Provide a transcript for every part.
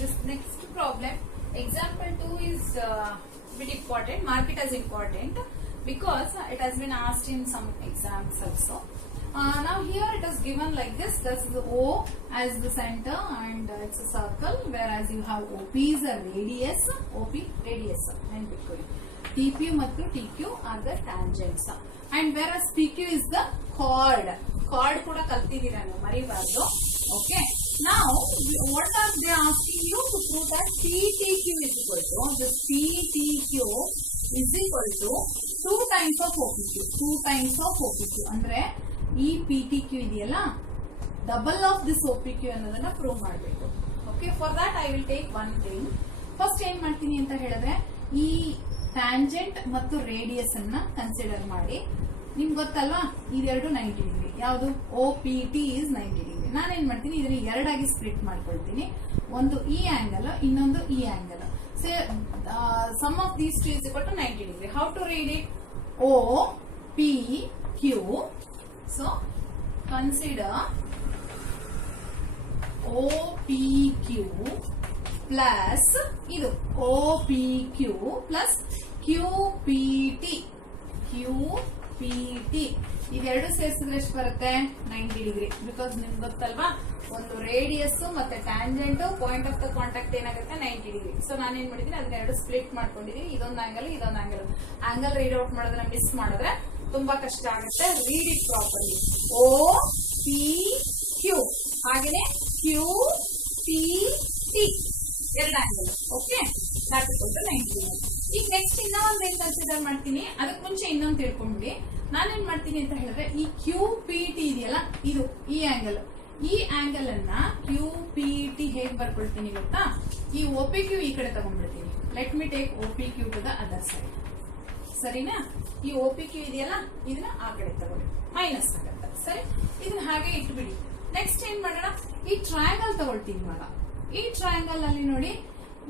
this next problem. Example 2 is bit important. Mark it as important because it has been asked in some exams also. Now here it is given like this. This is O as the center and it's a circle, whereas you have OP is a radius. OP radius and TP ಮತ್ತು TQ are the tangents. And whereas PQ is the chord. Chord ಕೂಡ ಕಲ್ತಿದ್ದೀರಾ ನೀವು ಮರಿಬಾರ್ದು. Okay. Now what are they asking you to prove that PTQ is equal to this PTQ is equal to 2 times of OPQ. 2 times of OPQ ಅಂದ್ರೆ ಈ PTQ ಇದೆಯಲ್ಲ double of this OPQ ಅನ್ನೋದನ್ನ prove ಮಾಡಬೇಕು. Okay, for that I will take one thing. First ಏನ್ ಮಾಡ್ತೀನಿ ಅಂತ ಹೇಳಿದ್ರೆ ಈ ಟ್ಯಾಂಜೆಂಟ್ ಮತ್ತು ರೇಡಿಯಸ್ ಅನ್ನ ಕನ್ಸಿಡರ್ ಮಾಡಿ. ನಿಮ್ಗೆ ಗೊತ್ತಲ್ವಾ ಇದೆರಡು 90 ಡಿಗ್ರಿ. ಯಾವುದು OPT ಇಸ್ 90 ಡಿಗ್ರಿ. ನಾನೇನ್ ಮಾಡ್ತೀನಿ ಇದನ್ನ ಎರಡಾಗಿ ಸ್ಪ್ಲಿಟ್ ಮಾಡ್ಕೊಳ್ತೀನಿ. ಒಂದು ಈ ಆಂಗಲ್, ಇನ್ನೊಂದು ಈ angle. So sum of these two is equal to 90 degree. How to read it? OPQ. So consider OPQ plus idu OPQ plus QPT. ಇದೆರಡು ಸೇರಿಸಿದ್ರೆ ಎಷ್ಟು ಬರುತ್ತೆ? 90 ಡಿಗ್ರಿ. ಬಿಕಾಸ್ ನಿಮ್ಗೆ ಗೊತ್ತಲ್ವಾ ಒಂದು ರೇಡಿಯಸ್ ಮತ್ತೆ tangent point of the contact ಏನಾಗುತ್ತೆ 90 degree. So ನಾನೇನ್ ಮಾಡಿದೀನಿ ಅದನ್ನ ಎರಡು ಸ್ಪ್ಲಿಟ್ ಮಾಡ್ಕೊಂಡಿದೀನಿ. ಇದೊಂದು ಆಂಗಲ್, ಇದೊಂದು ಆಂಗಲ್. ಆಂಗಲ್ ರೀಡ್ ಔಟ್ ಮಾಡೋದನ್ನ ಮಿಸ್ ಮಾಡಿದ್ರೆ ತುಂಬಾ ಕಷ್ಟ ಆಗುತ್ತೆ. Read it properly. OPQ ಹಾಗೇನೆ QPT ಎರಡು angle. Okay, that is also 90 degree. ಈಗ ನೆಕ್ಸ್ಟ್ ಇನ್ನೂ ಒಂದು ಏನ್ ಕನ್ಸಿಡರ್ ಮಾಡ್ತೀನಿ, ಅದಕ್ಕೆ ಮುಂಚೆ ಇನ್ನೊಂದು ತಿಳ್ಕೊಂಡ್ಬಿಡಿ. ನಾನೇನ್ ಮಾಡ್ತೀನಿ ಅಂತ ಹೇಳಿದ್ರೆ ಈ QPT ಇದೆಯಲ್ಲ, ಇದು ಈ ಆಂಗಲ್. ಈ ಆಂಗಲ್ ಅನ್ನ QPT ಹೇಗ್ ಬರ್ಕೊಳ್ತೀನಿ ಗೊತ್ತಾ? ಈ OPQ ಈ ಕಡೆ ತಗೊಂಡ್ಬಿಡ್ತೀನಿ. Let me take OPQ to the other side. ಸರಿನಾ? ಈ OPQ ಇದೆಯಲ್ಲ ಇದನ್ನ ಆ ಕಡೆ ತಗೊಳ್ಳಿ, ಮೈನಸ್ ಆಗುತ್ತೆ. ಸರಿ, ಇದನ್ನ ಹಾಗೆ ಇಟ್ಬಿಡಿ. ನೆಕ್ಸ್ಟ್ ಏನ್ ಮಾಡೋಣ, ಈ ಟ್ರಯಾಂಗಲ್ ತಗೊಳ್ತೀನಿ ಇವಾಗ. ಈ ಟ್ರಯಾಂಗಲ್ ಅಲ್ಲಿ ನೋಡಿ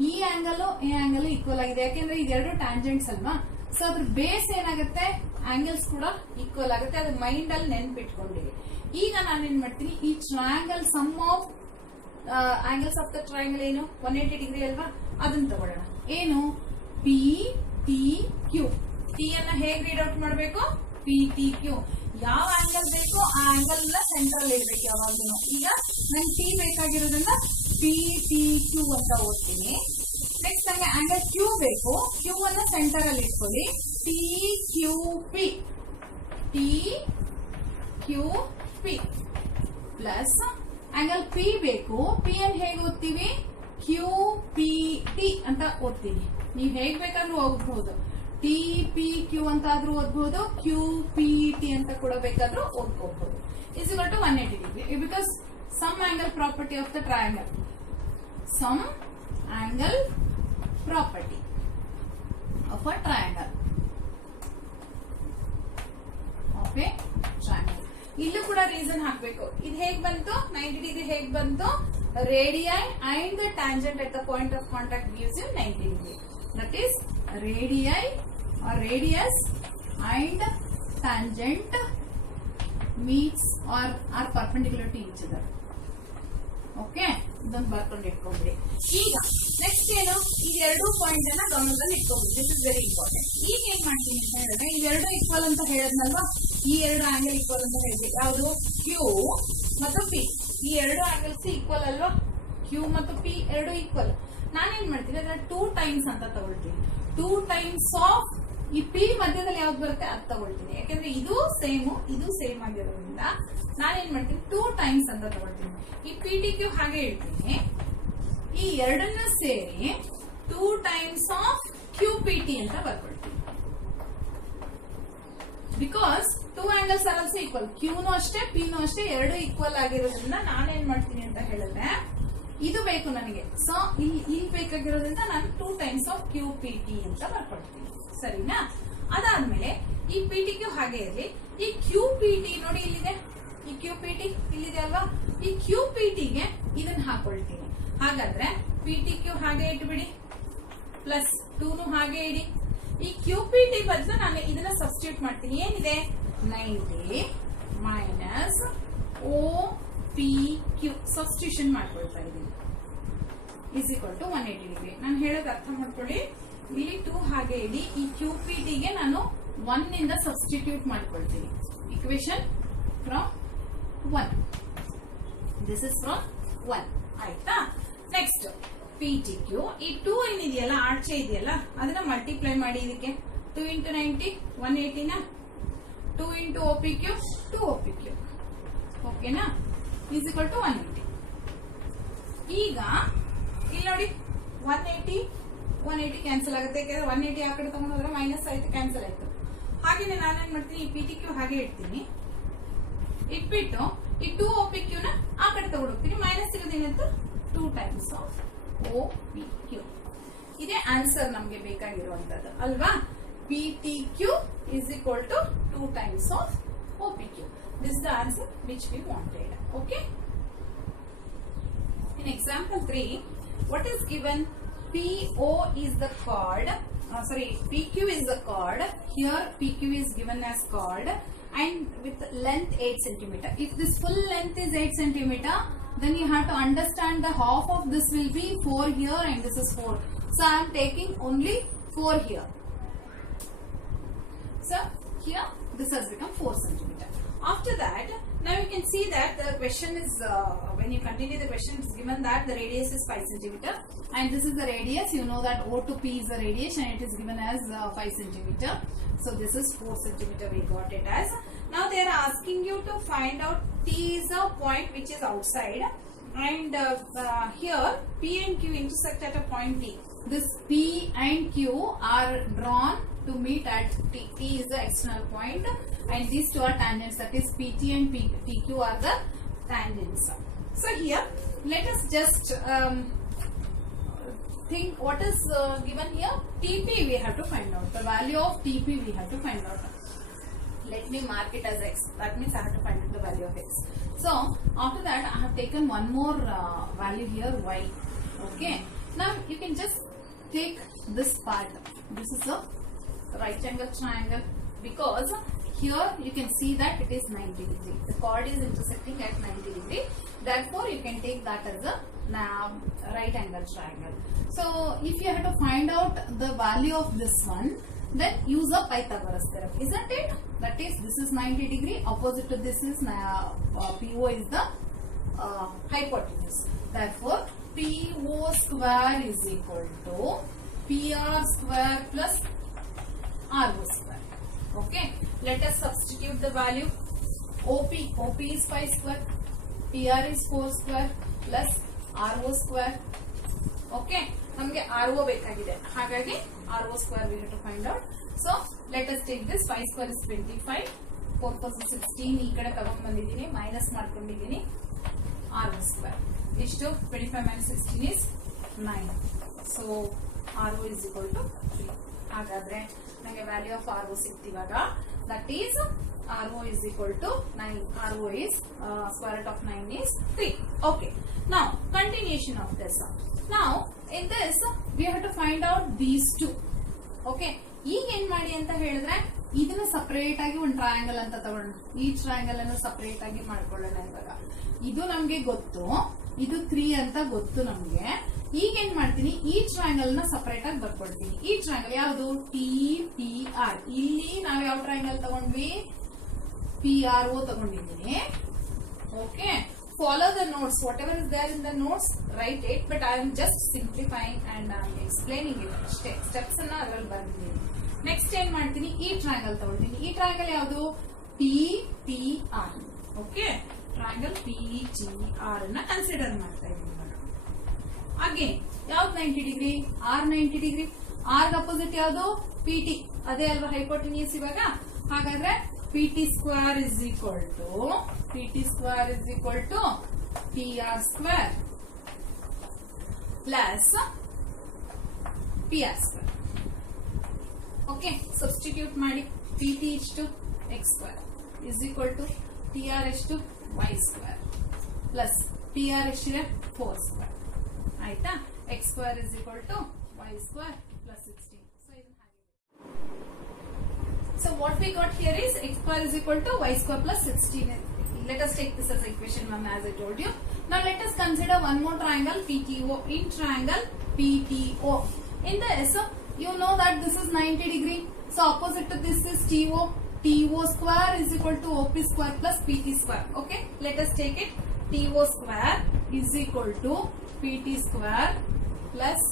ಈ ಆಂಗಲ್ ಈ ಆಂಗಲ್ ಈಕ್ವಲ್ ಆಗಿದೆ. ಯಾಕೆಂದ್ರೆ ಇದೆರಡು ಟ್ಯಾಂಜೆಂಟ್ಸ್ ಅಲ್ವಾ. ಸೊ ಅದ್ರ ಬೇಸ್ ಏನಾಗುತ್ತೆ, ಆಂಗಲ್ಸ್ ಕೂಡ ಈಕ್ವಲ್ ಆಗುತ್ತೆ. ಅದ್ರ ಮೈಂಡ್ ಅಲ್ಲಿ ನೆನ್ಪಿಟ್ಕೊಂಡಿರಿ. ಈಗ ನಾನೇನ್ ಮಾಡ್ತೀನಿ, ಈ triangle sum of angles of the triangle ಏನು 180 ಡಿಗ್ರಿ ಅಲ್ವಾ, ಅದನ್ನ ತಗೊಳ್ಳೋಣ. ಏನು? PTQ. ಟಿ ಅನ್ನ ಹೇಗೆ ರೀಡ್ ಔಟ್ ಮಾಡಬೇಕು? PTQ. ಯಾವ ಆಂಗಲ್ ಬೇಕು ಆ ಆಂಗಲ್ ನ ಸೆಂಟ್ರಲ್ ಇರ್ಬೇಕು ಯಾವಾಗ್ಲೂ. ಈಗ ನಂಗೆ ಟಿ ಬೇಕಾಗಿರೋದ್ರಿಂದ PTQ ಅಂತ ಓದ್ತೀನಿ. ನೆಕ್ಸ್ಟ್ ನಂಗೆ ಆಂಗಲ್ Q ಬೇಕು. Q ಅನ್ನ ಸೆಂಟರ್ ಅಲ್ಲಿ ಇಟ್ಕೊಳ್ಳಿ. TQP ಪ್ಲಸ್ ಆಂಗಲ್ P ಬೇಕು. P ಅನ್ನು ಹೇಗೆ ಓದ್ತೀವಿ? QPT ಅಂತ ಓದ್ತೀವಿ. ನೀವು ಹೇಗ್ ಬೇಕಾದ್ರೂ ಓದ್ಬಹುದು. TPQ ಅಂತ ಆದ್ರೂ ಓದ್ಬಹುದು, QPT ಅಂತ ಕೂಡ ಬೇಕಾದ್ರೂ ಓದ್ಕೋಬಹುದು. Is equal to 180 degree. Because sum angle property of the triangle. Sum angle property of a triangle. Okay, triangle. ಇಲ್ಲೂ ಕೂಡ ರೀಸನ್ ಹಾಕ್ಬೇಕು. ಇದು ಹೇಗ್ ಬಂತು 90 ಡಿಗ್ರಿ? ಹೇಗ್ ಬಂತು? Radii and the tangent at the point of contact gives you 90 degree. That is radii or radius and tangent meets or are perpendicular to each other. Okay, ಇದೊಂದು ಬರ್ಕೊಂಡು ಇಟ್ಕೊಂಡ್ಬಿಡಿ. ಈಗ ನೆಕ್ಸ್ಟ್ ಏನು, ಇದೆರಡು ಪಾಯಿಂಟ್ ಅನ್ನ ಗಮನದಲ್ಲಿ ಇಟ್ಕೊಂಡ್ಬಿಡಿ. This is very important. ಈಗ ಏನ್ ಮಾಡ್ತೀನಿ ಅಂತ ಹೇಳಿದ್ರೆ ಇವೆರಡು ಈಕ್ವಲ್ ಅಂತ ಹೇಳದ್ನಲ್ವಾ, ಈ ಎರಡು ಆಂಗಲ್ ಈಕ್ವಲ್ ಅಂತ ಹೇಳಿದ್ವಿ. ಯಾವುದು? Q ಮತ್ತು P. ಈ ಎರಡು ಆಂಗಲ್ಸ್ ಈಕ್ವಲ್ ಅಲ್ವಾ? Q ಮತ್ತು P ಎರಡು ಈಕ್ವಲ್. ನಾನೇನ್ ಮಾಡ್ತೀನಿ ಅದನ್ನ 2 ಟೈಮ್ಸ್ ಅಂತ ತಗೊಳ್ತೀನಿ. 2 ಟೈಮ್ಸ್ ಆಫ್ ಈ P ಮಧ್ಯದಲ್ಲಿ ಯಾವ್ದು ಬರುತ್ತೆ ಅದು ತಗೊಳ್ತೀನಿ. ಯಾಕಂದ್ರೆ ಇದು ಸೇಮ್ ಆಗಿರೋದ್ರಿಂದ ನಾನೇನ್ ಮಾಡ್ತೀನಿ 2 ಟೈಮ್ಸ್ ಅಂತ ತಗೊಳ್ತೀನಿ. ಈ PTQ ಹಾಗೆ ಹೇಳ್ತೀನಿ. ಈ ಎರಡನ್ನ ಸೇರಿ 2 ಟೈಮ್ಸ್ ಆಫ್ QPT ಅಂತ ಬರ್ಕೊಳ್ತೀನಿ. Because 2 angles are also equal. Qನು ಅಷ್ಟೇ, Pನು ಅಷ್ಟೇ, ಎರಡು ಈಕ್ವಲ್ ಆಗಿರೋದ್ರಿಂದ ನಾನೇನ್ ಮಾಡ್ತೀನಿ ಅಂತ ಹೇಳಿದ್ರೆ ಇದು ಬೇಕು ನನಗೆ. ಸೊ ಇಲ್ಲಿ ಬೇಕಾಗಿರೋದ್ರಿಂದ ನಾನು 2 ಟೈಮ್ಸ್ ಆಫ್ QPT ಅಂತ ಬರ್ಕೊಳ್ತೀನಿ. ಸರಿನಾ? ಅದಾದ್ಮೇಲೆ ಈ PTQ ಹಾಗೆ ಇರಲಿ. ಈ QPT ನೋಡಿ ಇಲ್ಲಿದೆ, ಈ QPT ಇಲ್ಲಿದೆ ಅಲ್ವಾ, ಈ QPTಗೆ ಇದನ್ನ ಹಾಕೊಳ್ತೀನಿ. ಹಾಗಾದ್ರೆ PTQ ಹಾಗೆ ಇಟ್ಬಿಡಿ, ಪ್ಲಸ್ 2ನು ಹಾಗೆ ಇಡಿ. ಈ QPT ಬದಲು ನಾನು ಇದನ್ನ ಸಬ್ಸ್ಟಿಟ್ಯೂಟ್ ಮಾಡ್ತೀನಿ. ಏನಿದೆ? 90 ಮೈನಸ್ OPQ ಸಬ್ಸ್ಟಿಟ್ಯೂಷನ್ ಮಾಡ್ಕೊಳ್ತಾ ಇದ್ದೀನಿ. is equal to 180 degree. ನಾನು ಹೇಳೋದು ಅರ್ಥ ಮಾಡ್ಕೊಳ್ಳಿ. ಇಲ್ಲಿ 2 ಹಾಗೆ ಇಡಿ. ಈ QPT ಗೆ ನಾನು 1 ಇಂದ ಸಬ್ಸ್ಟಿಟ್ಯೂಟ್ ಮಾಡ್ಕೊಳ್ತೀನಿ. Equation from 1. This is from 1. ಆಯ್ತಾ? Next PTQ. ಈ 2 ಏನಿದೆಯಲ್ಲ ಆಚೆ ಇದೆಯಲ್ಲ ಅದನ್ನ ಮಲ್ಟಿಪ್ಲೈ ಮಾಡಿ ಇದಕ್ಕೆ 2 into 90 180 ನ 2 into OPQ 2 OPQ. ಓಕೆನಾ? is equal to 180. ಈಗ ಇಲ್ಲಿ ನೋಡಿ 180 ಕ್ಯಾನ್ಸಲ್ ಆಗುತ್ತೆ. ಯಾಕಂದ್ರೆ 180 ಆ ಕಡೆ ತಗೊಂಡ್ರೆ ಮೈನಸ್ ಆಯ್ತು, ಕ್ಯಾನ್ಸಲ್ ಆಯ್ತು. ಹಾಗೇನೆ ನಾನೇನ್ ಮಾಡ್ತೀನಿ, ಈ PTQ ಹಾಗೆ ಇಡ್ತೀನಿ. ಇಟ್ಬಿಟ್ಟು ಈ 2 OPQ ನ ಆ ಕಡೆ ತಗೊಂಡು ಹೋಗ್ತೀನಿ. ಮೈನಸ್ ಇರೋದೇನಂತ 2 times of OPQ. ಇದೇ ಆನ್ಸರ್ ನಮ್ಗೆ ಬೇಕಾಗಿರುವಂತದ್ದು ಅಲ್ವಾ? PTQ is equal to 2 times of OPQ. This is the answer which we wanted. Okay. In example 3, what is given? PO is the chord. PQ is the chord. Here PQ is given as chord and with length 8 cm. If this full length is 8 cm, then you have to understand the half of this will be 4 here and this is 4. So I am taking only 4 here. So here this has become 4 cm. After that, now you can see that the question is, when you continue the question, it's given that the radius is 5 cm and this is the radius. You know that O to P is the radius and it is given as 5 cm. So this is 4 cm we got it as. Now they are asking you to find out T is a point which is outside and here P and Q intersect at a point T. This P and Q are drawn to meet at T. T is the external point and these two are tangents, that is PT and TQ are the tangents. So here let us just think what is given here. TP we have to find out. The value of TP we have to find out. Let me mark it as X. That means I have to find out the value of X. So after that I have taken one more value here, Y. Okay. Now you can just take this part. This is a right angle triangle because here you can see that it is 90 degree. The chord is intersecting at 90 degree. Therefore you can take that as a right angle triangle. So if you have to find out the value of this one, then use a Pythagoras theorem, isn't it? That is, this is 90 degree, opposite to this is PO is the hypotenuse. Therefore PO square is equal to PR square plus RO square. Okay, let us substitute the value. OP is 5 square, PR is 4 square plus RO square. Okay, ನಮಗೆ RO ಬೇಕಾಗಿದೆ, ಹಾಗಾಗಿ RO square we have to find out. So let us take this. 5 square is 25, 4 4 16 ಈ ಕಡೆ ತಗೊಂಡು ಬಂದಿದ್ದೀನಿ, minus ಮಾಡ್ಕೊಂಡಿದ್ದೀನಿ. RO square ಎಷ್ಟು? 25 minus 16 is 9. So RO is equal to 3. ಹಾಗಾದ್ರೆ ನನಗೆ value of RO ಸಿಗ್ತಿವಾಗ, that is RO is equal to 9. RO is square root of 9 is 3. Okay. Now continuation of this. Now in this we have to find out these two. Okay. ಈಗ ಏನ್ ಮಾಡಿ ಅಂತ ಹೇಳಿದ್ರೆ, ಇದನ್ನ separate ಆಗಿ ಒಂದು triangle ಅಂತ ತಗೊಳ್ಳೋಣ. ಈ ಟ್ರಯಾಂಗಲ್ ಅನ್ನು ಸಪರೇಟ್ ಆಗಿ ಮಾಡ್ಕೊಳ್ಳೋಣ. ಇವಾಗ ಇದು ನಮ್ಗೆ ಗೊತ್ತು, ಇದು 3 ಅಂತ ಗೊತ್ತು ನಮ್ಗೆ. ಈಗ ಏನ್ ಮಾಡ್ತೀನಿ, ಈ ಟ್ರಯಾಂಗಲ್ ನ ಸಪರೇಟ್ ಆಗಿ ಬರ್ಕೊಳ್ತೀನಿ. ಈ ಟ್ರಯಾಂಗಲ್ ಯಾವುದು? TPR. ಇಲ್ಲಿ ನಾವು ಯಾವ ಟ್ರಯಾಂಗಲ್ ತಗೊಂಡ್ವಿ? PRO ತಗೊಂಡಿದ್ದೀನಿ. Okay, follow the notes. Whatever is there in the notes, write it. But I am just simplifying and I am explaining it. Steps ಅನ್ನ ಅದರಲ್ಲಿ ಬರ್ತೀನಿ. ನೆಕ್ಸ್ಟ್ ಏನ್ ಮಾಡ್ತೀನಿ, ಈ ಟ್ರಯಾಂಗಲ್ ತಗೊಳ್ತೀನಿ. ಈ ಟ್ರಯಾಂಗಲ್ ಯಾವುದು? PTR. ಓಕೆ, ಟ್ರಯಾಂಗಲ್ PTR ಅನ್ನ ಕನ್ಸಿಡರ್ ಮಾಡ್ತಾ ಇದ್ದೀನಿ. ಹಾಗೆ ಯಾವ್ದು 90 degree? R 90 degree. R opposite ಯಾವುದು? PT. ಅದೇ ಅಲ್ವಾ ಹೈಪೋಟೆನ್ಯೂಸ್ ಇವಾಗ. ಹಾಗಾದ್ರೆ PT square is equal to PR square plus PR square. Okay, substitute ಮಾಡಿ. PT ಎಷ್ಟು? X square is equal to TR ಎಷ್ಟು? Y square plus PR ಎಷ್ಟಿದೆ? 4 square. ಆಯ್ತಾ? X square is equal to Y square plus 16. So what we got here is X square is equal to Y square plus 16 let us take this as equation 1 as I told you. Now let us consider one more triangle PTO. In triangle PTO, in this you know that this is 90 degree. So opposite to this is TO. TO square is equal to OP square plus PT square. Okay, let us take it. TO square is equal to PT square plus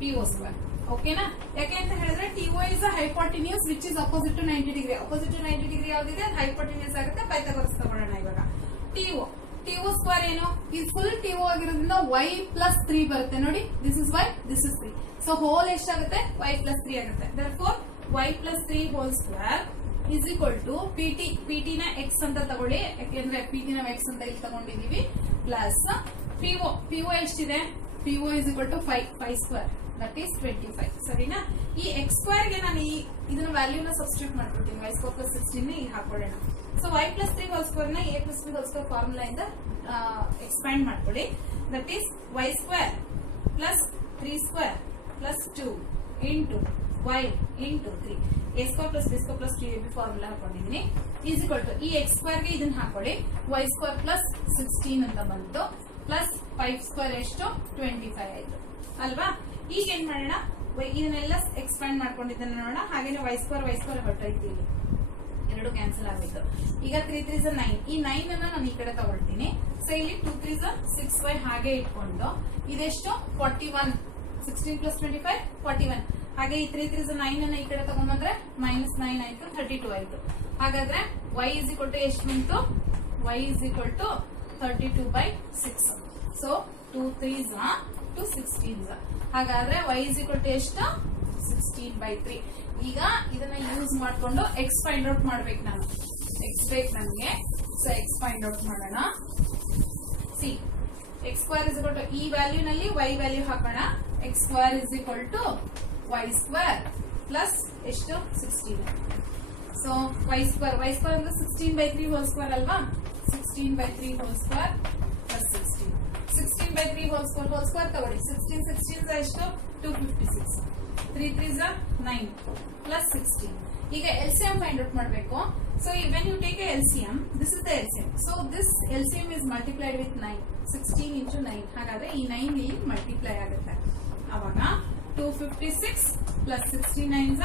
PO square. Okay na? ಯಾಕೆ ಅಂತ ಹೇಳಿದ್ರೆ TO is a hypotenuse which is opposite to 90 degree. Opposite to 90 degree ಯಾವ್ದಿದೆ ಅದು hypotenuse ಆಗುತ್ತೆ. Pythagoras ತಗೊಳ್ಳೋಣ ಇವಾಗ. TO square ಏನು? ಈ full TO ಆಗಿರೋದ್ರಿಂದ y plus 3 ಬರುತ್ತೆ ನೋಡಿ. This is y, this is 3. So whole ಎಷ್ಟಾಗುತ್ತೆ? y plus 3 ಆಗುತ್ತೆ. Therefore y plus 3 whole square is equal to PT ನ x ಅಂತ ತಗೊಳ್ಳಿ, ಯಾಕೆಂದ್ರೆ PT ನ x ಅಂತ ಇಲ್ಲಿ ತಗೊಂಡಿದೀವಿ, ಪ್ಲಸ್ PO ಎಷ್ಟಿದೆ? PO is equal to 5 square, that is 25. ಸರಿನಾ? ಈ x square ಗೆ ನಾನು ಇದನ್ನ ವ್ಯಾಲ್ಯೂನ ಸಬ್ಸ್ಟಿಟ್ಯೂಟ್ ಮಾಡ್ಕೊಳ್ತೀನಿ. y square plus 16 ನ ಇಲ್ಲಿ ಹಾಕೊಳ್ಳೋಣ. So y plus 3 whole square ನ a plus b whole square formula ಇಂದ ಎಕ್ಸ್ಪ್ಯಾಂಡ್ ಮಾಡ್ಕೊಳ್ಳಿ. That is y square plus 3 square plus 2 into y into 3 a square plus b square plus 2ab formula ಹಾಕೊಂಡಿದ್ದೀನಿ. Is equal to ಈ x square ಗೆ ಇದನ್ನ ಹಾಕೊಳ್ಳಿ, y square plus 16 ಅಂತ ಬಂತು, plus 5 square ಎಷ್ಟು? 25 ಆಯ್ತು ಅಲ್ವಾ? ಈಗ ಏನ್ ಮಾಡೋಣ, ಇದನ್ನೆಲ್ಲ ಎಕ್ಸ್ಪ್ಯಾಂಡ್ ಮಾಡ್ಕೊಂಡಿದ್ದನ್ನ ನೋಡೋಣ. ಹಾಗೇನೆ y square ಹೊರಟೈತಿ, ಎರಡು ಕ್ಯಾನ್ಸಲ್ ಆಗಿತ್ತು. ಈಗ 3 3 9, ಈ 9 ಅನ್ನ ನಾನು ಈ ಕಡೆ ತಗೊಳ್ತೀನಿ. ಸೊ ಇಲ್ಲಿ 2 3 6y ಹಾಗೆ ಇಟ್ಕೊಂಡು ಇದೆಷ್ಟು? 41. 16 plus 25 41. ಹಾಗೆ ಈ 3 3 9 ಅನ್ನ ಈ ಕಡೆ ತಗೊಂಡ್ಬಂದ್ರೆ -9 ಆಯ್ತು, 32 ಆಯ್ತು. ಹಾಗಾದ್ರೆ y is equal to ಎಷ್ಟು ಬಂತು? y is equal to 32/6. So 2 3s 2 16s. ಹಾಗಾದ್ರೆ y is equal to ಎಷ್ಟು? 16/3. ಈಗ ಇದನ್ನ ಯೂಸ್ ಮಾಡ್ಕೊಂಡು x ಫೈಂಡ್ ಔಟ್ ಮಾಡ್ಬೇಕು ನಾನು. x ಬೇಕು ನನ್ಗೆ. ಸೊ x ಫೈಂಡ್ ಔಟ್ ಮಾಡೋಣ. C x square is equal to ಈ ವ್ಯಾಲ್ಯೂ ನಲ್ಲಿ y ವ್ಯಾಲ್ಯೂ ಹಾಕೋಣ. x square is equal to y square plus ಎಷ್ಟು? 16. ಸೊ y square ಅಂದ್ರೆ 16/3 whole square ಅಲ್ವಾ? 16/3 whole square plus 16. 16/3 whole square ತಗೊಳ್ಳಿ. 16 16 ಎಷ್ಟು? 256. 3 3 9 plus 16. ಈಗ LCM ಫೈಂಡ್ ಔಟ್ ಮಾಡಬೇಕು. So when you take a LCM, this is the LCM. So this LCM is multiplied with 9. 16 into 9. ಹಾಗಾದ್ರೆ ಈ 9 ಇಲ್ಲಿ multiply ಆಗುತ್ತೆ. ಅವಾಗ 256 plus 69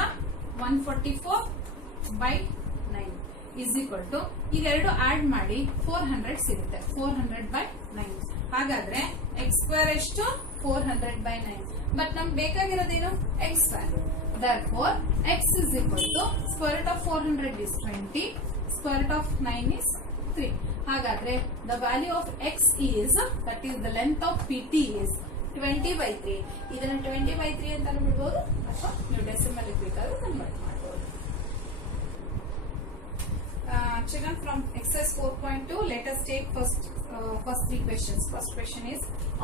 144/9 is equal to ಇದೆರಡು ಆಡ್ ಮಾಡಿ 400 ಸಿಗುತ್ತೆ. 400/9. ಹಾಗಾದ್ರೆ x square ಎಷ್ಟು? 400/9. ಬಟ್ ನಮ್ಗೆ ಬೇಕಾಗಿರೋದೇನು? x square. Therefore x is equal to square root of 400 is 20, square root of 9 is 3. ಹಾಗಾದ್ರೆ the value of x is, that is the length of PT is 20/3. ಇದನ್ನ 20/3 ಅಂತ ಬಿಡ್ಬೋದು, ಅಥವಾ ನೀವು ಡೆಸಿಮಲ್ ಬೇಕಾದ್ರೆ convert ಮಾಡಬಹುದು. Children, from exercise 4.2, let us take first 3 questions. First question is,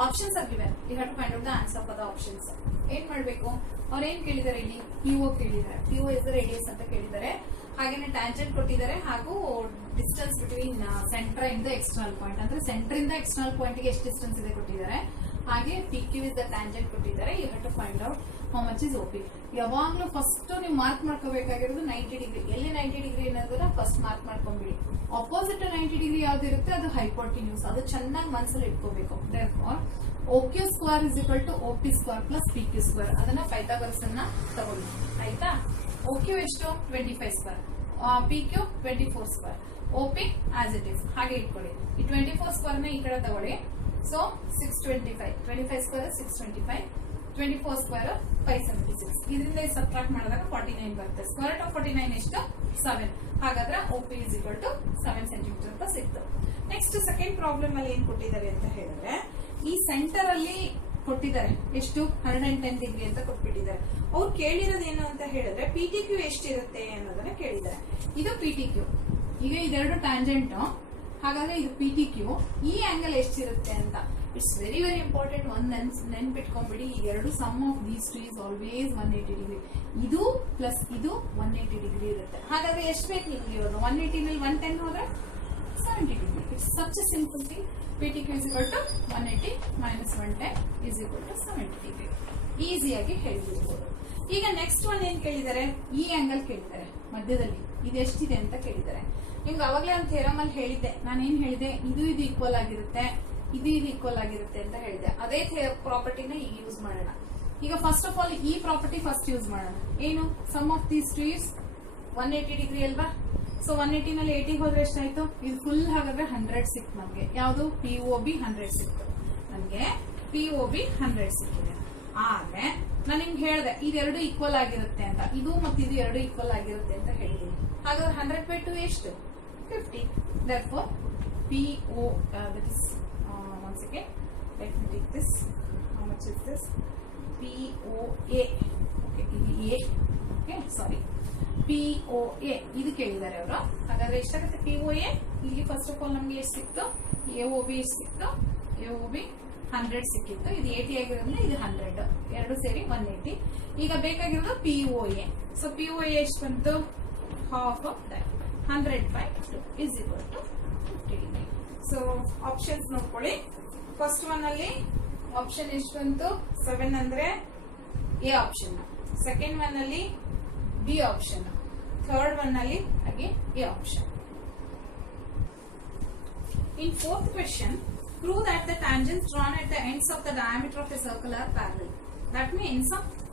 options are given. You have to find out the answer for the options. ಏನ್ ಮಾಡಬೇಕು? ಅವ್ರು ಏನ್ ಕೇಳಿದ್ದಾರೆ ಇಲ್ಲಿ? PO ಕೇಳಿದ್ದಾರೆ. PO is the radius ಅಂತ ಕೇಳಿದ್ದಾರೆ. ಹಾಗೇನೆ ಟ್ಯಾಂಜೆಂಟ್ ಕೊಟ್ಟಿದ್ದಾರೆ, ಹಾಗೂ ಡಿಸ್ಟೆನ್ಸ್ ಬಿಟ್ವೀನ್ ಸೆಂಟರ್ ಇಂದ ಎಕ್ಸ್ಟರ್ನಲ್ ಪಾಯಿಂಟ್, ಅಂದ್ರೆ ಸೆಂಟರ್ ಇಂದ ಎಕ್ಸ್ಟರ್ನಲ್ ಪಾಯಿಂಟ್ ಗೆ ಎಷ್ಟು ಡಿಸ್ಟೆನ್ಸ್ ಇದೆ ಕೊಟ್ಟಿದ್ದಾರೆ. ಹಾಗೆ PQ is the tangent ಕೊಟ್ಟಿದ್ದಾರೆ. You have to find out how much is OP. ಯಾವಾಗ್ಲೂ ಫಸ್ಟ್ ನೀವು ಮಾರ್ಕ್ ಮಾಡ್ಕೋಬೇಕಾಗಿರೋದು 90 ಡಿಗ್ರಿ. ಎಲ್ಲಿ 90 ಡಿಗ್ರಿ ಅನ್ನೋದನ್ನ ಫಸ್ಟ್ ಮಾರ್ಕ್ ಮಾಡ್ಕೊಂಡ್ಬಿಡಿ. ಆಪೋಸಿಟ್ 90 ಡಿಗ್ರಿ ಯಾವ್ದಿರುತ್ತೆ ಅದು ಹೈಪೋಟಿನ್ಯೂಸ್. ಅದು ಚೆನ್ನಾಗಿ ಮನಸ್ಸಲ್ಲಿ ಇಟ್ಕೋಬೇಕು. therefore OQ square is equal to OP square plus PQ square. ಅದನ್ನ ಪೈಥಾಗೋರಸ್ ಅನ್ನ ತಗೊಳ್ಳಿ, ಆಯ್ತಾ? OQ ಎಷ್ಟು? 25 square, PQ 24 square, OP as it is ಹಾಗೆ ಇಟ್ಕೊಳ್ಳಿ. ಈ 24 square ನ ಈ ಕಡೆ ತಗೊಳ್ಳಿ. ಸೊ 625. 25 square 625, 24 square 576. ಇದರಿಂದ ಸಬ್ಟ್ರಾಕ್ಟ್ ಮಾಡಿದಾಗ 49 ಬರುತ್ತೆ. ಸ್ಕ್ವೇರ್ ರೂಟ್ ಆಫ್ 49 ಎಷ್ಟು? 7. ಹಾಗಾದ್ರೆ OP is equal to 7 cm ಅಂತ ಸಿಕ್ತು. ನೆಕ್ಸ್ಟ್ ಸೆಕೆಂಡ್ ಪ್ರಾಬ್ಲಮ್ ಅಲ್ಲಿ ಏನ್ ಕೊಟ್ಟಿದ್ದಾರೆ ಅಂತ ಹೇಳಿದ್ರೆ, ಈ ಸೆಂಟರ್ ಅಲ್ಲಿ ಕೊಟ್ಟಿದ್ದಾರೆ ಎಷ್ಟು? 110 ಡಿಗ್ರಿ ಅಂತ ಕೊಟ್ಬಿಟ್ಟಿದ್ದಾರೆ. ಅವ್ರು ಕೇಳಿರೋದು ಏನು ಅಂತ ಹೇಳಿದ್ರೆ PTQ ಎಷ್ಟಿರುತ್ತೆ ಅನ್ನೋದನ್ನ ಕೇಳಿದ್ದಾರೆ. ಇದು PTQ. ಈಗ ಇದೆರಡು ಟ್ಯಾಂಜೆಂಟ್, ಹಾಗಾದ್ರೆ ಇದು PTQ. ಈ ಆಂಗಲ್ ಎಷ್ಟಿರುತ್ತೆ ಅಂತ. It's very very important. ಒಂದ್ ನೆನ್ಪಿಟ್ಕೊಂಡ್ಬಿಡಿ, ಈ ಎರಡು sum of these two is always 180 degree. ಇದು ಪ್ಲಸ್ ಇದು 180 ಡಿಗ್ರಿ ಇರುತ್ತೆ. ಹಾಗಾದ್ರೆ ಎಷ್ಟು ಬೇಕು ನಿಮ್ಗೆ? ಇವಾಗ 180 ನಲ್ಲಿ 110 ಹೋದ್ರೆ 70 degree. It's such A simple thing. PTQ is equal to 180 minus 110 is equal to 70 degree. ಈಸಿಯಾಗಿ ಹೇಳ್ಬಿಡ್ಬೋದು. ಈಗ ನೆಕ್ಸ್ಟ್ ಒನ್ ಏನ್ ಕೇಳಿದ್ದಾರೆ? ಈ ಆಂಗಲ್ ಕೇಳಿದ್ದಾರೆ ಮಧ್ಯದಲ್ಲಿ. ಇದು ಎಷ್ಟಿದೆ ಅಂತ ಕೇಳಿದ್ದಾರೆ. ನಿಮ್ಗೆ ಅವಾಗಲೇ ಒಂದು ಥಿಯರಮ್ ಅಲ್ಲಿ ಹೇಳಿದ್ದೆ, ನಾನೇನ್ ಹೇಳಿದೆ, ಇದು ಈಕ್ವಲ್ ಆಗಿರುತ್ತೆ, ಇದು ಈಕ್ವಲ್ ಆಗಿರುತ್ತೆ ಅಂತ ಹೇಳಿದೆ. ಅದೇ ಪ್ರಾಪರ್ಟಿನ ಈಗ ಯೂಸ್ ಮಾಡೋಣ. ಈಗ ಫಸ್ಟ್ ಆಫ್ ಆಲ್ ಈ ಪ್ರಾಪರ್ಟಿ ಫಸ್ಟ್ ಯೂಸ್ ಮಾಡೋಣ. ಏನು, sum of these two is 180 degree ಅಲ್ವಾ. ಸೊ 180 ನಲ್ಲಿ 80 ಹೋದ್ರೆ ಎಷ್ಟಾಯ್ತು, ಇದು ಫುಲ್ ಹಾಗಾದ್ರೆ 100 ಸಿಕ್ತು ನಮ್ಗೆ. ಯಾವುದು, POB 100 ಸಿಕ್ತು ನಮ್ಗೆ, POB 100 ಸಿಕ್ಕಿದೆ. ಆದ್ರೆ ನಾನು ನಿಮ್ಗೆ ಹೇಳಿದೆ ಇದೆರಡು ಈಕ್ವಲ್ ಆಗಿರುತ್ತೆ ಅಂತ, ಇದು ಮತ್ತು ಇದು ಎರಡು ಈಕ್ವಲ್ ಆಗಿರುತ್ತೆ ಅಂತ ಹೇಳಿದೀನಿ. ಹಾಗಾದ್ರೆ 100/2 ಎಷ್ಟು, 50. therefore PO that is one second, let me take this. How much is this? POA. okay, ಇದು A. okay, sorry, POA ಇದು ಕೇಳಿದ್ದಾರೆ ಅವರು. ಹಾಗಾದ್ರೆ ಎಷ್ಟಾಗುತ್ತೆ POA? ಇಲ್ಲಿ ಫಸ್ಟ್ ಆಫ್ ಆಲ್ ನಮ್ಗೆ ಎಷ್ಟು ಸಿಕ್ತು, AOB ಎಷ್ಟು ಸಿಕ್ತು, AOB 100 ಸಿಕ್ಕಿತ್ತು. ಇದು 80 ಆಗಿರೋದ್ರಿಂದ ಇದು 100, ಎರಡು ಸೇರಿ 180. ಈಗ ಬೇಕಾಗಿರೋದು POA. ಸೊ POA ಎಷ್ಟು ಬಂತು, half of that, 100/2 is equal to 50 degree. So options ನೋಡ್ಕೊಳ್ಳಿ. ಫಸ್ಟ್ ಒನ್ ಅಲ್ಲಿ ಆಪ್ಷನ್ ಎಷ್ಟು ಬಂತು, 7 ಅಂದ್ರೆ ಎ ಆಪ್ಷನ್, ಸೆಕೆಂಡ್ ಒನ್ ಅಲ್ಲಿ ಬಿ ಆಪ್ಷನ್, ಥರ್ಡ್ ಒನ್ ಅಲ್ಲಿ ಹಾಗೆ A option. In fourth question, prove that the tangents drawn at the ends of the diameter of a circle are parallel. That means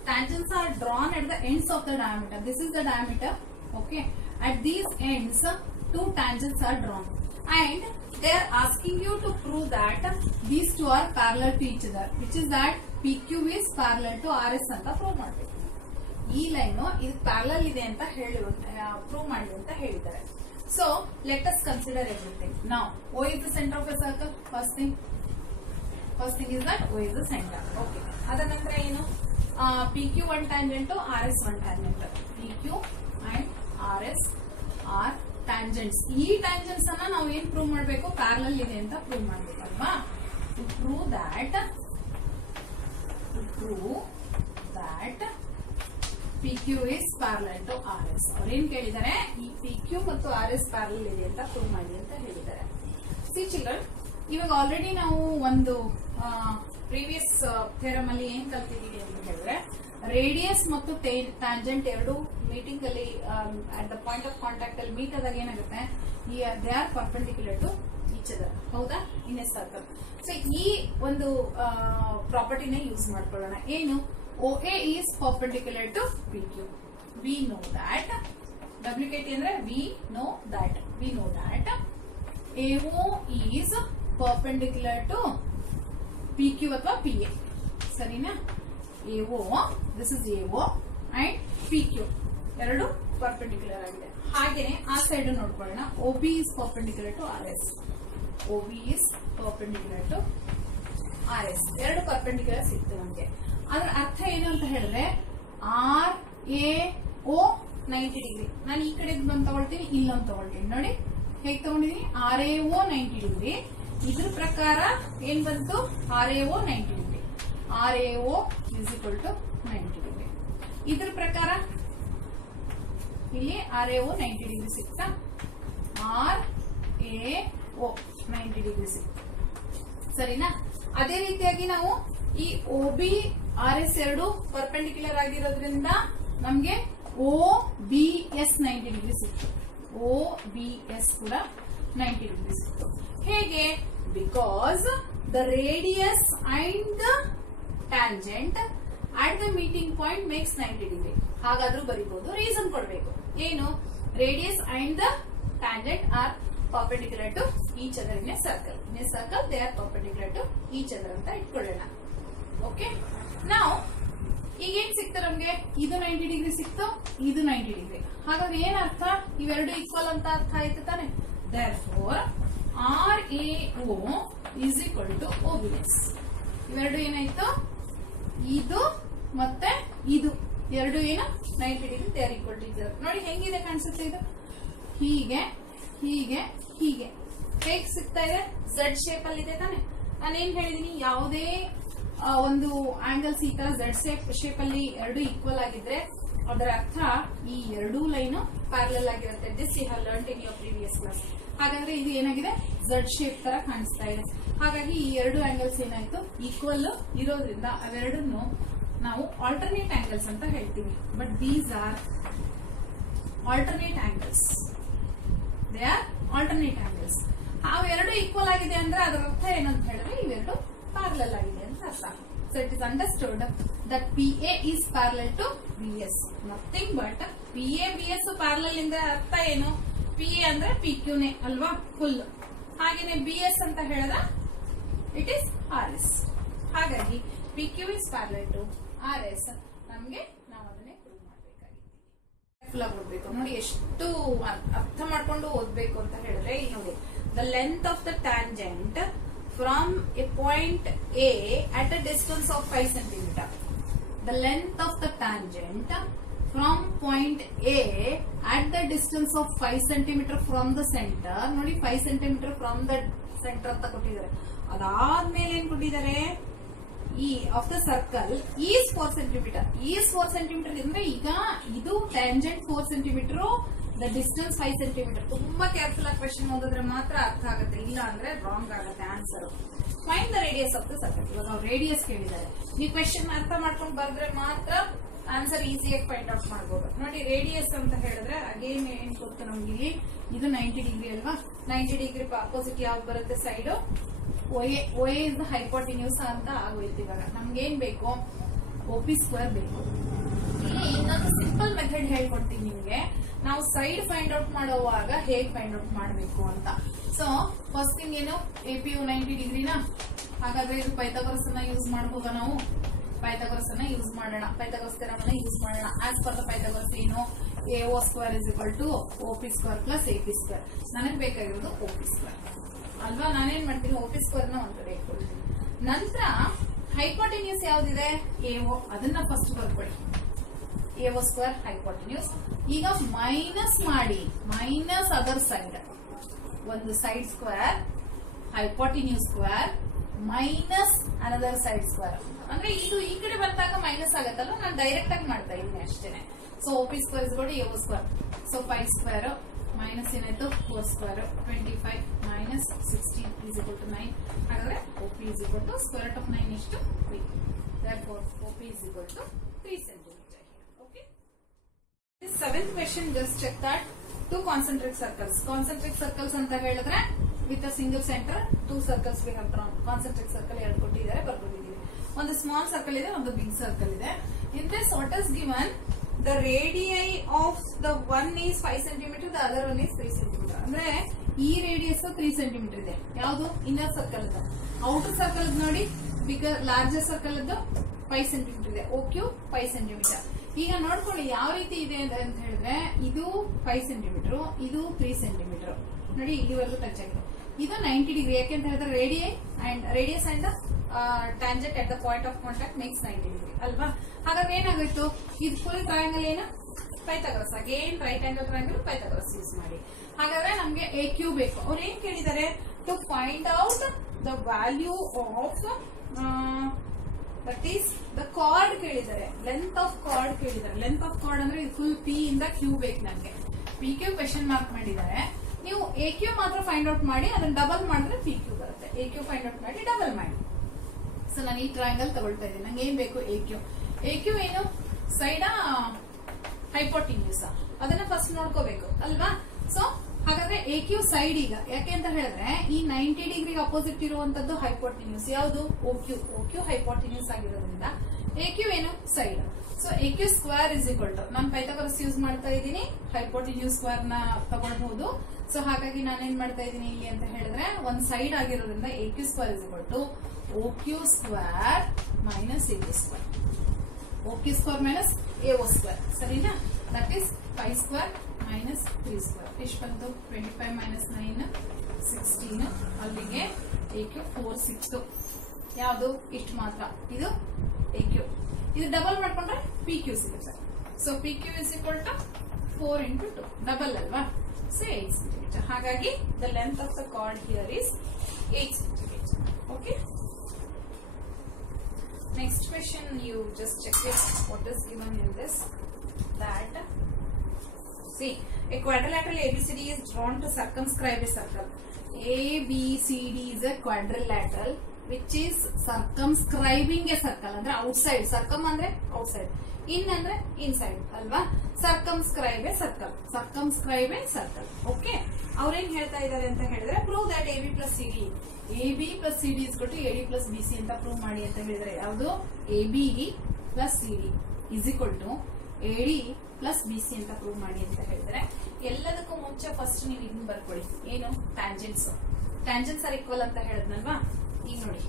tangents are drawn at the ends of the diameter. This is the diameter. Okay. At these ends, two tangents are drawn, and they are asking you to prove that these two are parallel to each other, which is that PQ is parallel to RS ಅಂತ prove ಮಾಡಬೇಕು. ಈ line ಇದು parallel ಇದೆ ಅಂತ prove ಮಾಡಿ ಅಂತ ಹೇಳಿದ್ದಾರೆ. So let us consider everything. Now O is the center of a circle. First thing is that O is the center. Okay. ಅದರ ನಂತರ ಏನು, PQ one tangent, RS one tangent. PQ and RS are tangents. ಈ tangents ಅನ್ನ ನಾವು ಏನ್ prove ಮಾಡಬೇಕು, parallel ಇದೆ ಅಂತ prove ಮಾಡಬೇಕಲ್ವಾ. To prove that PQ is parallel to RS. ಅವ್ರೇನ್ ಕೇಳಿದ್ದಾರೆ, ಈ PQ ಮತ್ತು RS ಪ್ಯಾರಲಲ್ ಇದೆ ಅಂತ ಪ್ರೂವ್ ಮಾಡಿ ಅಂತ ಹೇಳಿದ್ದಾರೆ. ಸಿ ಚಿಲ್ಡ್ರನ್, ಇವಾಗ ಆಲ್ರೆಡಿ ನಾವು ಒಂದು ಪ್ರೀವಿಯಸ್ ಥಿಯರಮ್ ಅಲ್ಲಿ ಏನ್ ಕಲ್ತಿದೀವಿ ಅಂತ ಹೇಳಿದ್ರೆ, ರೇಡಿಯಸ್ ಮತ್ತು ಟ್ಯಾಂಜೆಂಟ್ ಎರಡು ಮೀಟಿಂಗ್ ಅಲ್ಲಿ at the point of contact ಅಲ್ಲಿ ಮೀಟ್ ಆದಾಗ ಏನಾಗುತ್ತೆ, they are perpendicular to each other. ಹೌದಾ, ಇನ್ ಎ ಸರ್ಕಲ್. ಸೊ ಈ ಒಂದು ಪ್ರಾಪರ್ಟಿನ ಯೂಸ್ ಮಾಡ್ಕೊಳ್ಳೋಣ. ಏನು, OA is perpendicular to PQ. We know that. WKT ಅಂದ್ರೆ we know that AO is perpendicular to PQ ಅಥವಾ PA. ಸರಿನಾ, AO, this is AO and PQ ಎರಡು perpendicular ಆಗಿದೆ. ಹಾಗೇನೆ ಆ ಸೈಡ್ ನೋಡ್ಕೊಳ್ಳೋಣ. OB is perpendicular to RS. OB is perpendicular to RS. ಎರಡು perpendicular ಸಿಕ್ತು ನಮಗೆ. ಅದರ ಅರ್ಥ ಏನು ಅಂತ ಹೇಳಿದ್ರೆ, RAO 90 ಡಿಗ್ರಿ. ನಾನು ಈ ಕಡೆ ಬಂದು ತಗೊಳ್ತೀನಿ, ಇಲ್ಲೊಂದು ತಗೊಳ್ತೀನಿ. ನೋಡಿ ಹೇಗೆ ತಗೊಂಡಿದೀನಿ, RAO 90 ಡಿಗ್ರಿ. ಇದ್ರ ಪ್ರಕಾರ ಏನ್ ಬಂತು, RAO 90 degree. RAO is equal to 90 degree. ಇದ್ರ ಪ್ರಕಾರ ಇಲ್ಲಿ RAO 90 ಡಿಗ್ರಿ ಸಿಕ್ತಾ, RAO 90 ಡಿಗ್ರಿ ಸಿಕ್ತು. ಸರಿನಾ. ಅದೇ ರೀತಿಯಾಗಿ ನಾವು ಈ OB RS ಎರಡು ಪರ್ಪೆಂಡಿಕ್ಯುಲರ್ ಆಗಿರೋದ್ರಿಂದ ನಮ್ಗೆ OBS 90 ಡಿಗ್ರಿ ಸಿಕ್ತು. OBS ಕೂಡ 90 ಡಿಗ್ರಿ ಸಿಕ್ತು. ಹೇಗೆ, because the radius and the tangent at the meeting point makes 90 degree. ಹಾಗಾದ್ರೂ ಬರೀಬಹುದು. ರೀಸನ್ ಕೊಡಬೇಕು. ಏನು, radius and the tangent are perpendicular to each other in a circle. In a circle, they are perpendicular to each other ಅಂತ ಇಟ್ಕೊಳ್ಳೋಣ. Okay, ನಾವು ಈಗ ಏನ್ ಸಿಕ್ತು ನಮ್ಗೆ, ಇದು 90 ಡಿಗ್ರಿ ಸಿಕ್ತು, ಇದು 90 ಡಿಗ್ರಿ. ಹಾಗಾದ್ರೆ ಏನ್ ಅರ್ಥ, ಇವೆರಡು ಈಕ್ವಲ್ ಅಂತ ಅರ್ಥ ಆಯ್ತು ತಾನೆ. therefore RAO is equal to OBS. ಇವೆರಡು ಏನಾಯ್ತು, ಇದು ಮತ್ತೆ ಇದು ಎರಡು ಏನು 90 degree, they are equal to each other. ನೋಡಿ ಹೆಂಗಿದೆ ಕಾಣಿಸುತ್ತೆ ಇದು, ಹೀಗೆ ಹೀಗೆ ಹೀಗೆ ಹೇಗೆ ಸಿಗ್ತಾ ಇದೆ, ಝೆಡ್ ಶೇಪ್ ಅಲ್ಲಿ ಇದೆ ತಾನೆ. ನಾನೇನ್ ಹೇಳಿದೀನಿ, ಯಾವುದೇ ಒಂದು ಆಂಗಲ್ಸ್ ಈ ತರ ಝೆಡ್ ಶೇಪ್ ಅಲ್ಲಿ ಎರಡು ಈಕ್ವಲ್ ಆಗಿದ್ರೆ ಅದರ ಅರ್ಥ ಈ ಎರಡೂ ಲೈನ್ ಪ್ಯಾರಲಲ್ ಆಗಿರುತ್ತೆ. This you have learned in your previous class. ಹಾಗಾದ್ರೆ ಇದು ಏನಾಗಿದೆ, ಝೆಡ್ ಶೇಪ್ ತರ ಕಾಣಿಸ್ತಾ ಇದೆ. ಹಾಗಾಗಿ ಈ ಎರಡು ಆಂಗಲ್ಸ್ ಏನಾಯ್ತು, ಈಕ್ವಲ್ ಇರೋದ್ರಿಂದ ಅವೆರಡನ್ನು ನಾವು ಆಲ್ಟರ್ನೇಟ್ ಆಂಗಲ್ಸ್ ಅಂತ ಹೇಳ್ತೀವಿ. But these are alternate angles. They are alternate angles. ಅವೆರಡು ಈಕ್ವಲ್ ಆಗಿದೆ ಅಂದ್ರೆ ಅದರ ಅರ್ಥ ಏನಂತ ಹೇಳಿದ್ರೆ ಇವೆರಡು ಪ್ಯಾರಲಲ್ ಆಗಿದೆ ಅಂತ ಅರ್ಥ. So it is understood that PA is parallel to BS. Nothing but PA BS parallel ಇಂದ ಅರ್ಥ ಏನು? PA ಅಂದ್ರೆ PQ ನೇ ಅಲ್ವಾ ಫುಲ್. ಹಾಗೇನೆ BS ಅಂತ ಹೇಳಿದ್ರೆ ಇಟ್ ಇಸ್ RS. ಹಾಗಾಗಿ PQ is parallel to RS. ನಮ್ಗೆ ನಾವು ಅದನ್ನೇ ಪ್ರೂವ್ ಮಾಡಬೇಕಾಗಿದೆ. ಓದ್ಬೇಕು ನೋಡಿ, ಎಷ್ಟು ಅರ್ಥ ಮಾಡ್ಕೊಂಡು ಓದ್ಬೇಕು ಅಂತ ಹೇಳಿದ್ರೆ ಇಲ್ಲಿ ನೋಡಿ, the length of the tangent from A point A at a distance of 5 cm. The length of the tangent from point A at the distance of 5 cm from the center. ನೋಡಿ 5 cm from the center ಅಂತ ಕೊಟ್ಟಿದ್ದಾರೆ. ಅದಾದ್ಮೇಲೆ ಏನ್ ಕೊಟ್ಟಿದ್ದಾರೆ? E of the circle is 4 cm. is 4 cm ಅಂದ್ರೆ ಈಗ ಇದು tangent 4 cm, the distance 5 cm. ತುಂಬಾ ಕೇರ್ಫುಲ್ ಆಗಿ ಕ್ವೆಶ್ಚನ್ ಓದಿದ್ರೆ ಮಾತ್ರ ಅರ್ಥ ಆಗುತ್ತೆ, ಇಲ್ಲ ಅಂದ್ರೆ ರಾಂಗ್ ಆಗುತ್ತೆ answer. Find the radius of the circle. ಇವಾಗ ನಾವು ರೇಡಿಯಸ್ ಕೇಳಿದ್ದಾರೆ, ನೀವು ಕ್ವೆಶ್ಚನ್ ಅರ್ಥ ಮಾಡ್ಕೊಂಡು ಬರೆದ್ರೆ ಮಾತ್ರ ಆನ್ಸರ್ ಈಸಿಯಾಗಿ ಫೈಂಡ್ ಔಟ್ ಮಾಡಬಹುದು. ನೋಡಿ ರೇಡಿಯಸ್ ಅಂತ ಹೇಳಿದ್ರೆ ಅಗೇನ್ ಏನ್ ಗೊತ್ತು ನಮ್ಗೆ, ಇಲ್ಲಿ ಇದು 90 ಡಿಗ್ರಿ ಅಲ್ವಾ, 90 ಡಿಗ್ರಿ ಅಪೋಸಿಟ್ ಯಾವ್ದು ಬರುತ್ತೆ side? OA is the hypotenuse ಅಂತ ಆಗೋಯ್ತು. ಇವಾಗ ನಮ್ಗೆ ಏನ್ ಬೇಕು? OP ಸ್ಕ್ವೇರ್ ಬೇಕು. ಇಲ್ಲಿ ಇನ್ನೊಂದು ಸಿಂಪಲ್ ಮೆಥಡ್ ಹೇಳ್ಕೊಡ್ತೀನಿ ನಿಮ್ಗೆ, ನಾವು ಸೈಡ್ ಫೈಂಡ್ ಔಟ್ ಮಾಡುವಾಗ ಹೇಗ್ ಫೈಂಡ್ ಔಟ್ ಮಾಡಬೇಕು ಅಂತ. ಸೊ ಫಸ್ಟ್ ಥಿಂಗ್ ಏನು? APU 90 ಡಿಗ್ರಿನಾ, ಹಾಗಾದ್ರೆ ಇದು ಪೈಥಾಗರಸ್ ಅನ್ನ ಯೂಸ್ ಮಾಡಬಹುದಾ? ನಾವು ಪೈಥಾಗರಸ್ ಅನ್ನ ಯೂಸ್ ಮಾಡೋಣ, ಪೈಥಾಗರಸ್ ಥಿಯರಮ್ ಯೂಸ್ ಮಾಡೋಣ. ಆಸ್ ಪರ್ ದ ಪೈಥಾಗರಸ್ ಏನು? AO square is equal to OP square plus AP square. ನನಗೆ ಬೇಕಾಗಿರೋದು OP ಸ್ಕ್ವೇರ್ ಅಲ್ವಾ. ನಾನೇನ್ ಮಾಡ್ತೀನಿ? OP ಸ್ಕ್ವೇರ್ ನ ಒಂದ್ ಕಡೆ ಇಟ್ಕೊಳ್ತೀನಿ. ನಂತರ ಹೈಪೋಟೆನ್ಯೂಸ್ ಯಾವ್ದಿದೆ? AO, ಅದನ್ನ ಫಸ್ಟ್ ಬರ್ಕೊಳ್ಳಿ. AO square hypotenuse. ಈಗ ಮೈನಸ್ ಮಾಡಿ, ಮೈನಸ್ ಅದರ್ ಸೈಡ್, ಒಂದು side square hypotenuse square minus another side square. ಅಂದ್ರೆ ಇದು ಈ ಕಡೆ ಬಂದಾಗ ಮೈನಸ್ ಆಗತ್ತಲ್ಲ, ನಾನು ಡೈರೆಕ್ಟ್ ಆಗಿ ಮಾಡ್ತಾ ಇದ್ದೀನಿ ಅಷ್ಟೇನೆ. So OP square is equal to AO square. So 5 square minus ಏನಾಯ್ತು? 4 square 25 minus 16 is equal to 9. ಹಾಗಾದ್ರೆ OP is equal to square root of 9 is to 3. Therefore OP is equal to 3 cm. Okay. This seventh question, just check that 2 concentric circles. Concentric circles ಅಂತ ಹೇಳಿದ್ರೆ with a single center 2 circles we have drawn. Concentric circle ಎರಡು ಕೊಟ್ಟಿದ್ದಾರೆ, ಬರ್ಕೊಂಡಿದ್ದೀವಿ. ಒಂದು small circle ಇದೆ, ಒಂದು big circle ಇದೆ. In this what is given? The radii of the one is 5 cm, the other one is 3 cm. ಅಂದ್ರೆ ಈ radius 3 cm ಇದೆ. ಯಾವುದು? ಇನ್ನರ್ ಸರ್ಕಲ್ ಇದೆ. ಔಟರ್ ಸರ್ಕಲ್ ನೋಡಿ, ಬಿಗರ್ ಲಾರ್ಜರ್ ಸರ್ಕಲ್ 5 cm ಇದೆ. OQ 5 cm. ಈಗ ನೋಡ್ಕೊಳ್ಳಿ ಯಾವ ರೀತಿ ಇದೆ ಅಂತ ಹೇಳಿದ್ರೆ, ಇದು 5 cm, ಇದು 3 cm. ನೋಡಿ ಇಲ್ಲಿವರೆಗೂ ಟಚ್ ಆಗಿದೆ. ಇದು 90 ಡಿಗ್ರಿ, ಯಾಕೆಂತ ಹೇಳಿದ್ರೆ radius and tangent at the point of contact makes 90 degree ಅಲ್ವಾ. ಹಾಗಾದ್ರೆ ಏನಾಗೋಯ್ತು? ಇದು ಫುಲ್ ಟ್ರಯಾಂಗಲ್ ಏನು? Pythagoras. Again right angle triangle Pythagoras use ಮಾಡಿ. ಹಾಗಾದ್ರೆ ನಮ್ಗೆ AQ ಬೇಕು. ಅವ್ರು ಏನ್ ಕೇಳಿದ್ದಾರೆ? To find out the value of that is the chord ಕೇಳಿದ್ದಾರೆ, ಲೆಂತ್ ಆಫ್ ಕಾರ್ಡ್ ಕೇಳಿದ್ದಾರೆ. ಲೆಂತ್ ಆಫ್ ಕಾರ್ಡ್ ಅಂದ್ರೆ ಇದು ಫುಲ್ P ಇಂದ Q ಬೇಕು ನಮ್ಗೆ. PQ ಕ್ವೆಶ್ಚನ್ ಮಾರ್ಕ್ ಮಾಡಿದ್ದಾರೆ. ನೀವು AQ ಮಾತ್ರ ಫೈಂಡ್ ಔಟ್ ಮಾಡಿ, ಅದನ್ನ ಡಬಲ್ ಮಾಡಿದ್ರೆ PQ ಬರುತ್ತೆ. AQ ಫೈಂಡ್ ಔಟ್ ಮಾಡಿ ಡಬಲ್ ಮಾಡಿ. ಸೊ ನಾನು ಈ ಟ್ರಯಾಂಗಲ್ ತಗೊಳ್ತಾ ಇದ್ದೀನಿ. ನಂಗೆ ಏನ್ ಬೇಕು? AQ ಏನು? ಸೈಡ್ ಹೈಪೋಟಿನ್ಯೂಸ್, ಅದನ್ನ ಫಸ್ಟ್ ನೋಡ್ಕೋಬೇಕು ಅಲ್ವಾ. ಸೊ ಹಾಗಾದ್ರೆ AQ ಸೈಡ್ ಈಗ ಯಾಕೆ ಅಂತ ಹೇಳಿದ್ರೆ, ಈ 90 ಡಿಗ್ರಿಗೆ ಅಪೋಸಿಟ್ ಇರುವಂತದ್ದು ಹೈಪೋಟಿನ್ಯೂಸ್ ಯಾವುದು? OQ ಹೈಪೋಟಿನ್ಯೂಸ್ ಆಗಿರೋದ್ರಿಂದ AQ ಏನು? Side. So AQ square is equal to, ನಾನು ಪೈಥಾಗರಸ್ ಯೂಸ್ ಮಾಡ್ತಾ ಇದ್ದೀನಿ, ಹೈಪೋಟಿನ್ಯೂಸ್ ಸ್ಕ್ವೇರ್ ನ ತಗೊಳ್ಬಹುದು. ಸೊ ಹಾಗಾಗಿ ನಾನೇನ್ ಮಾಡ್ತಾ ಇದ್ದೀನಿ ಇಲ್ಲಿ ಅಂತ ಹೇಳಿದ್ರೆ, ಒಂದ್ ಸೈಡ್ ಆಗಿರೋದ್ರಿಂದ AQ square is equal to OQ square minus AP square. OQ square minus AO square, ಸರಿನಾ? That is 5 square minus 3 square. ಎಷ್ಟು ಬಂತು? 25 ಮೈನಸ್ 9 16. ಅಲ್ಲಿಗೆ AQ 4 6. ಯಾವುದು? ಇಷ್ಟು ಮಾತ್ರ. ಇದು AQ. ಇದು ಡಬಲ್ ಮಾಡ್ಕೊಂಡ್ರೆ PQ ಸಿಗುತ್ತೆ. So PQ is equal to 4 into 2, double ಅಲ್ವಾ. So 8 cm. ಹಾಗಾಗಿ the length of the chord here is 8 cm. Okay. Next question, you just check it. What is given in this? That see, a quadrilateral ABCD is drawn to circumscribe a circle. ABCD is a quadrilateral which is circumscribing a circle. ಅಂದ್ರೆ outside. Circum ಅಂದ್ರೆ outside. In ಅಂದ್ರೆ inside ಅಲ್ವಾ. Circumscribe a circle. Circumscribe a circle. Okay. ಅವ್ರೇನ್ ಹೇಳ್ತಾ ಇದ್ದಾರೆ ಅಂತ ಹೇಳಿದ್ರೆ prove that A B plus C D is ಕೊಟ್ಟು A D plus B C ಅಂತ ಪ್ರೂವ್ ಮಾಡಿ ಅಂತ ಹೇಳಿದ್ರೆ ಯಾವುದು A B plus C D is equal to A D plus B C ಅಂತ ಪ್ರೂವ್ ಮಾಡಿ ಅಂತ ಹೇಳಿದ್ರೆ ಎಲ್ಲದಕ್ಕೂ ಮುಂಚೆ ಫಸ್ಟ್ ನೀವು ಇದನ್ನ ಬರ್ಕೊಳ್ಳಿ, ಏನು ಟ್ಯಾಂಜೆಂಟ್ಸ್ ಆರ್ ಈಕ್ವಲ್ ಅಂತ ಹೇಳಿದ್ನಲ್ವಾ. ಈಗ ನೋಡಿ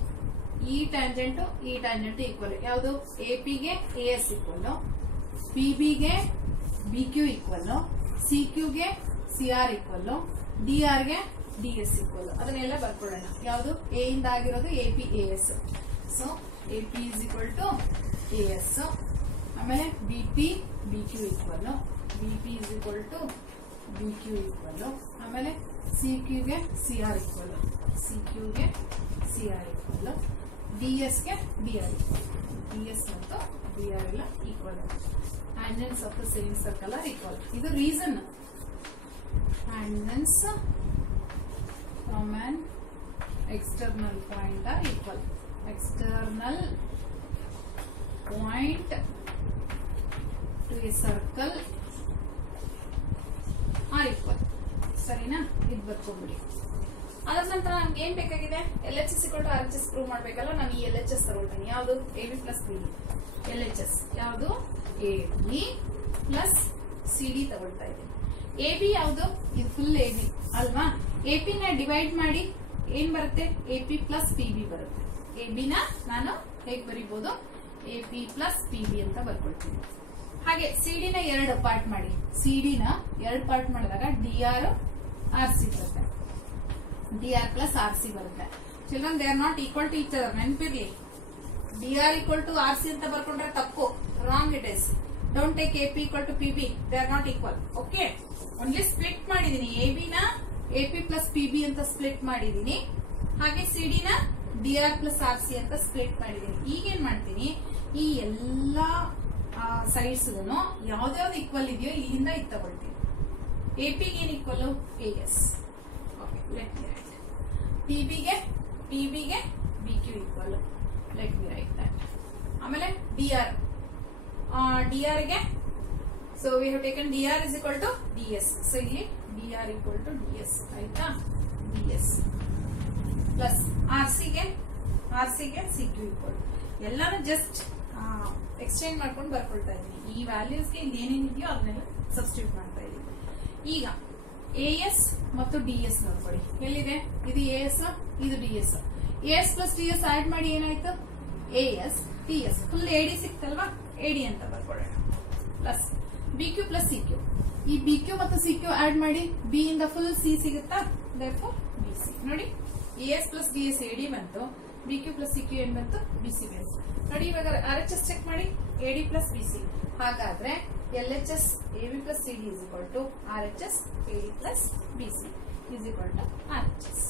ಈ ಟ್ಯಾಂಜೆಂಟ್ ಈಕ್ವಲ್ ಯಾವುದು ಎ ಪಿ ಗೆ A S equal, P B ಗೆ B Q equal, C Q ಗೆ C R equal, D R ಗೆ ಡಿ ಎಸ್ ಈಕ್ವಲ್. ಅದನ್ನೆಲ್ಲ ಬರ್ಕೊಳ್ಳೋಣ. ಯಾವುದು ಎ ಇಂದ ಆಗಿರೋದು A P A S. So A P is equal to A S. ಆಮೇಲೆ B P B Q equal, B P is equal to B Q equal. ಆಮೇಲೆ C Q ಗೆ C R equal, C Q ಗೆ C R equal, D S ಗೆ D R equal. D S ಮತ್ತು D R ಎಲ್ಲ equal. Tangents of the same circle are equal. ಇದು reason. Tangents from an external point are equal. External point to a circle are equal. ಸರಿನಾ? ಇದು ಬರ್ಕೊಂಡ್ಬಿಡಿ. ಅದಾದ ನಂತರ ನಮ್ಗೆ ಏನ್ ಬೇಕಾಗಿದೆ, L H S equal to R H S prove ಮಾಡ್ಬೇಕಲ್ಲ. ನಾನು ಈ ಎಲ್ ಎಚ್ ಎಸ್ ತಗೊಳ್ತೀನಿ. ಯಾವುದು A B plus B. L H S ಯಾವುದು A B plus C D ತಗೊಳ್ತಾ ಇದ್ದೀನಿ. ಎ ಬಿ ಯಾವುದು, ಇದು ಫುಲ್ ಎ ಬಿ ಅಲ್ವಾ. ಎ ಪಿ ನ ಡಿವೈಡ್ ಮಾಡಿ ಏನ್ ಬರುತ್ತೆ, A P plus P B ಬರುತ್ತೆ. ಎ ಬಿ ನ ನಾನು ಹೇಗೆ ಬರೀಬಹುದು, A P plus P B ಅಂತ ಬರ್ಕೊಳ್ತೀನಿ. ಹಾಗೆ ಸಿ ಡಿ ನ ಎರಡು ಪಾರ್ಟ್ ಮಾಡಿ, ಸಿ ಡಿ ನ ಎರಡು ಪಾರ್ಟ್ ಮಾಡಿದಾಗ ಡಿ ಆರ್ ಆರ್ ಸಿ ಬರುತ್ತೆ, D R plus R C ಬರುತ್ತೆ. Children, they are not equal to each other. ನೆನಪಿರ್ಲಿ, D R equal to R C ಅಂತ ಬರ್ಕೊಂಡ್ರೆ ತಪ್ಪು, wrong it is. Don't take A P equal to P B, they are not equal. Okay, only split ಮಾಡಿದೀನಿ. A B ನ A P plus P B ಅಂತ split ಮಾಡಿದೀನಿ. ಹಾಗೆ C D ನ D R plus R C ಅಂತ split ಮಾಡಿದೀನಿ. ಈಗೇನ್ ಮಾಡ್ತೀನಿ, ಈ ಎಲ್ಲಾ ಸೈಡ್ಸ್ ಯಾವ್ದಾವ್ದು ಈಕ್ವಲ್ ಇದೆಯೋ ಇಲ್ಲಿಂದ ಇದು ತಗೊಳ್ತೀನಿ. ಎ ಪಿ ಗೆ ಏನ್ equal, A S. Okay, let me write. P B ಗೆ B Q equal, let me write that. ಆಮೇಲೆ ಡಿ ಆರ್ ಗೆ so we have taken D R is equal to D S. So ಇಲ್ಲಿ D R equal to D S ಆಯ್ತಾ, D S plus R C ಗೆ C Q equal. ಎಲ್ಲಾನು just exchange ಮಾಡ್ಕೊಂಡು ಬರ್ಕೊಳ್ತಾ ಇದ್ದೀನಿ. ಈ ವ್ಯಾಲ್ಯೂಸ್ಗೆ ಏನೇನಿದೆಯೋ ಅದನ್ನೆಲ್ಲ ಸಬ್ಸ್ಟಿಟ್ಯೂಟ್ ಮಾಡ್ತಾ ಇದ್ದೀನಿ. ಈಗ ಎ ಎಸ್ ಮತ್ತು ಡಿ ಎಸ್ ನೋಡ್ಕೊಳ್ಳಿ. ಎಲ್ಲಿದೆ, ಇದು ಎ ಎಸ್, ಇದು D S. A S plus D S add ಮಾಡಿ ಏನಾಯ್ತು, A S T S. Full A D ಸಿಕ್ತಲ್ವಾ, ಎ ಡಿ ಅಂತ ಬರ್ಕೊಳ್ಳೋಣ. Plus B Q plus C Q. ಈ ಬಿ ಕ್ಯೂ ಮತ್ತು ಸಿ ಕ್ಯೂ ಆಡ್ ಮಾಡಿ ಬಿ ಇಂದ ಫುಲ್ ಸಿ ಸಿಗುತ್ತಾ, therefore ಬಿ ಸಿ. ನೋಡಿ, A S plus D S A D ಬಂತು, B Q plus C Q ಏನ್ ಬಂತು, ಬಿ ಸಿ ಬಂತು. ನೋಡಿ, ಇವಾಗ ಆರ್ ಎಚ್ ಎಸ್ ಚೆಕ್ ಮಾಡಿ, A D plus B C. ಹಾಗಾದ್ರೆ L H S A B plus C D is equal to R H S A D plus B C is equal to R H S.